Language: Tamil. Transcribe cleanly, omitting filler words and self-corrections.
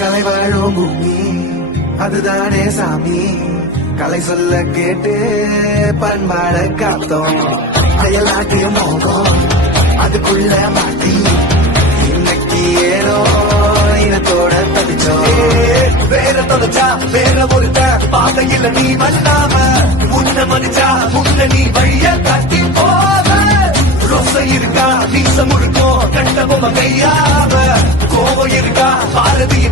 கலை வாழும் பூமி அதுதானே சாமி. கலை சொல்ல கேட்டு பண்பாட காத்தோம். செயலாட்டியும் மோகம் அதுக்குள்ள மாட்டி இன்னைக்கு ஏனோ இனத்தோட தவிச்சோம். வேற தொலைச்சா வேற ஒருத்த பாதையில நீ வல்லாம முன்ன மதிச்சா முன்ன நீ வழிய கட்டி போவ. ரோசை இருக்கா நீசம் முழுக்கும் கண்ட பொம்மை கையாவ. கோவம் இருக்கா பாரதி